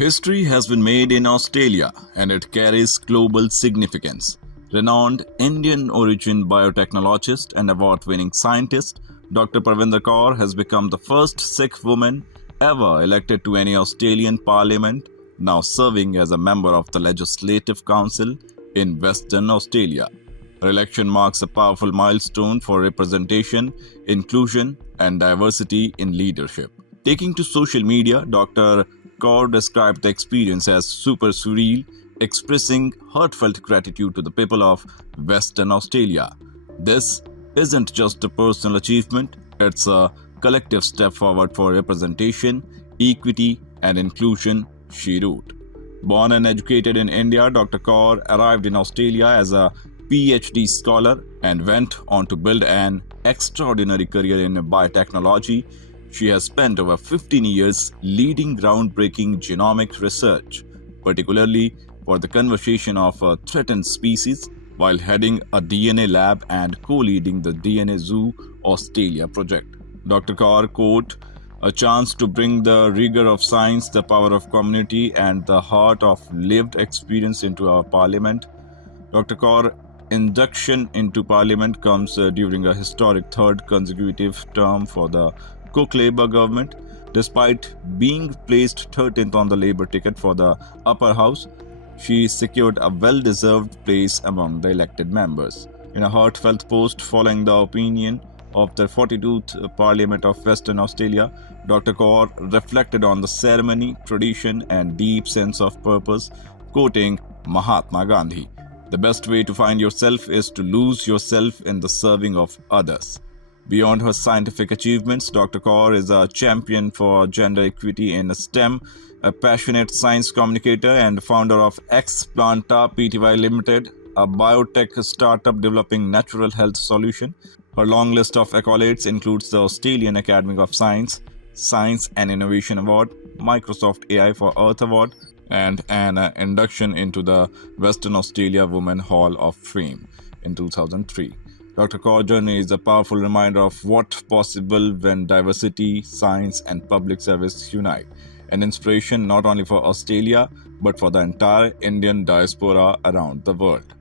History has been made in Australia and it carries global significance. Renowned Indian origin biotechnologist and award winning scientist, Dr. Parvinder Kaur has become the first Sikh woman ever elected to any Australian parliament, now serving as a member of the Legislative Council in Western Australia. Her election marks a powerful milestone for representation, inclusion, and diversity in leadership. Taking to social media, Dr. Kaur described the experience as super surreal, expressing heartfelt gratitude to the people of Western Australia. This isn't just a personal achievement, it's a collective step forward for representation, equity, and inclusion, she wrote. Born and educated in India, Dr. Kaur arrived in Australia as a PhD scholar and went on to build an extraordinary career in biotechnology. She has spent over 15 years leading groundbreaking genomic research, particularly for the conservation of threatened species, while heading a DNA lab and co-leading the DNA Zoo Australia project. Dr. Kaur quote, "A chance to bring the rigor of science, the power of community, and the heart of lived experience into our parliament." Dr. Kaur induction into parliament comes during a historic third consecutive term for the Cook Labour government. Despite being placed 13th on the Labour ticket for the upper house, she secured a well-deserved place among the elected members. In a heartfelt post following the opinion of the 42th Parliament of Western Australia, Dr. Kaur reflected on the ceremony, tradition, and deep sense of purpose, quoting Mahatma Gandhi, "The best way to find yourself is to lose yourself in the serving of others." Beyond her scientific achievements, Dr. Kaur is a champion for gender equity in STEM, a passionate science communicator and founder of Xplanta Pty Limited, a biotech startup developing natural health solution. Her long list of accolades includes the Australian Academy of Science and Innovation Award, Microsoft AI for Earth Award, and an induction into the Western Australia Women Hall of Fame in 2003. Dr. Kaur's journey is a powerful reminder of what's possible when diversity, science, and public service unite. An inspiration not only for Australia, but for the entire Indian diaspora around the world.